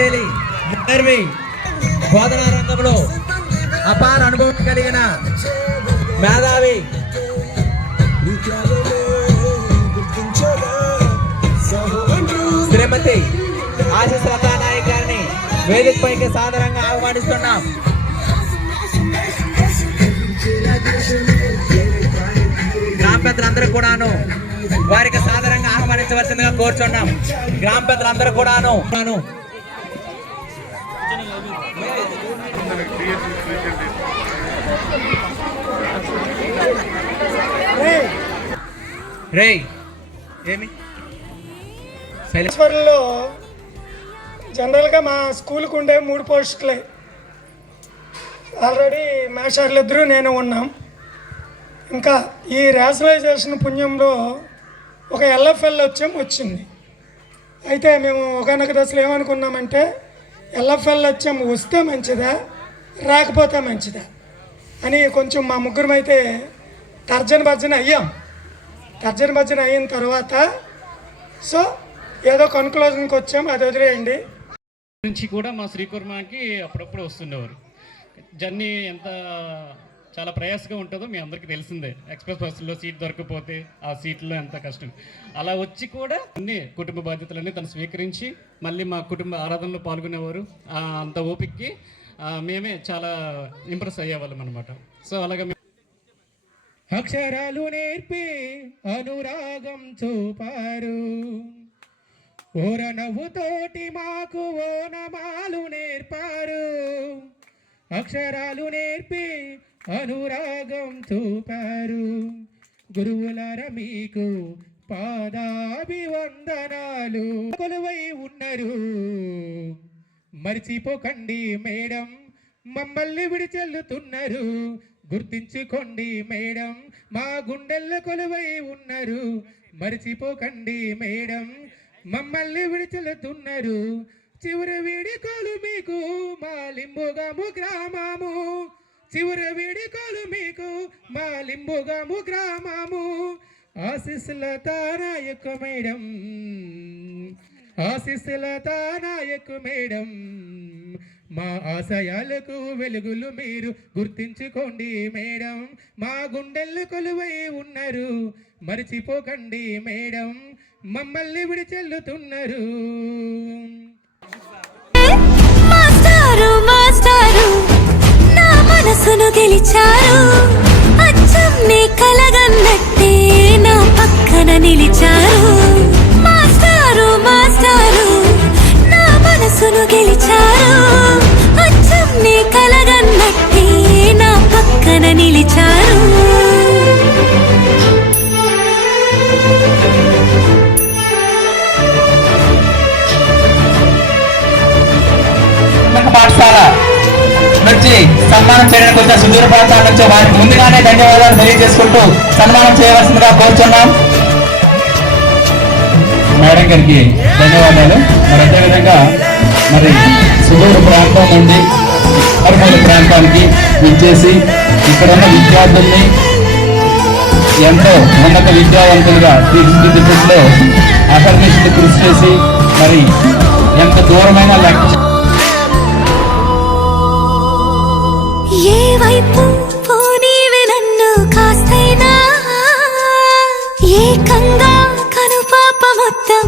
విద్యాశైలి మేధావి, బోధనా రంగంలో అపార అనుభవం కలిగిన మేధావి శ్రీమతి ఆశీస్ లతానాయక్ గారిని వేదికపైకి సాదరంగా ఆహ్వానిస్తున్నాం. గ్రామ పెద్దలందరూ కూడాను వారికి సాదరంగా ఆహ్వానించవలసిందిగా కోరుచున్నాం. గ్రామ పెద్దలందరూ కూడాను లో జనరల్గా మా స్కూల్కి ఉండే 3 పోస్టులే. ఆల్రెడీ మాస్టర్లు ఇద్దరు నేను ఉన్నాం. ఇంకా ఈ రేషనలైజేషన్ పుణ్యంలో ఒక ఎల్ఎఫ్ఎల్ వచ్చింది. అయితే మేము ఒకనొక దశలో ఏమనుకున్నామంటే ఎల్ఎఫ్ఎల్ వస్తే మంచిదా రాకపోతే మంచిదా అని కొంచెం మా ముగ్గురం అయితే తర్జన భర్జన అయ్యాం. తర్జన భర్జన అయిన తర్వాత సో ఏదో కన్క్లూజన్కి వచ్చాం, అది వదిలేయండి. నుంచి కూడా మా శ్రీకుర్మాకి అప్పుడప్పుడు వస్తుండేవారు. జర్నీ ఎంత చాలా ప్రయాసంగా ఉంటుందో మీ అందరికీ తెలిసిందే. ఎక్స్ప్రెస్ బస్సులో సీట్ దొరకకపోతే ఆ సీట్లో ఎంత కష్టం. అలా వచ్చి కూడా అన్ని కుటుంబ బాధ్యతలన్నీ తను స్వీకరించి మళ్ళీ మా కుటుంబ ఆరాధనలో పాల్గొనేవారు. అంత ఓపికకి మేమే చాలా ఇంప్రెస్ అయ్యేవాళ్ళం అనమాట. సో అలాగే అక్షరాలు నేర్పి అనురాగం చూపారు, ఓర నవ్వుతోటి మాకు ఓనమాలు నేర్పారు. అక్షరాలు నేర్పి అనురాగం చూపారు, గురువులార మీకు పాదాభివందనాలు. కొలువై ఉన్నారు మర్చిపోకండి మేడం, మమ్మల్ని విడిచెల్లుతున్నారు. గుర్తించుకోండి మేడం, మా గుండెల్లో కొలువై ఉన్నారు. మర్చిపోకండి మేడం, మమ్మల్ని విడిచెల్లుతున్నారు. చివరి వీడుకోలు మీకు మా లింబుగాము గ్రామము, చివరి వీడుకోలు మీకు మా లింబుగాము గ్రామము. ఆశీస్సుల తానాయక మేడం, ఆశీస్సుల తానాయక మేడం, మా ఆశయాలకు వెలుగులు మీరు. గుర్తించుకోండి మేడం, మా గుండెల్లో కొలువై ఉన్నారు. మర్చిపోకండి మేడం, మమ్మల్ని విడిచెల్లుతున్నారు. మాస్టారు మాస్టారు నా మనసును గెలిచారు, అచ్చం నీ కలగన్నట్టే నా పక్కన నిలిచారు. మాస్టారు మాస్టారు నా మనసును గెలిచారు, అచ్చం నీ కలగన్నట్టే నా పక్కన నిలిచారు. పాఠశాల నుంచి సన్మానం చేయడానికి వచ్చిన సుదూర ప్రాంతాల నుంచి వారికి ముందుగానే ధన్యవాదాలు తెలియజేసుకుంటూ సన్మానం చేయవలసిందిగా కోరుచున్నాం. మేడం గారికి ధన్యవాదాలు. మరి అదేవిధంగా మరి సుదూర ప్రాంతం నుండి మరుమూల ప్రాంతానికి విచ్చేసి ఇక్కడ ఉన్న విద్యార్థుల్ని ఎంతో ఉన్నత విద్యావంతులుగా తీర్చిదిద్దడంలో అహర్నిశలు కృషి చేసి మరి ఎంత దూరమైన లెక్క ఏ వైపు పోనీవి నన్ను కాస్తైనా, ఏకంగా కనుపాప మొత్తం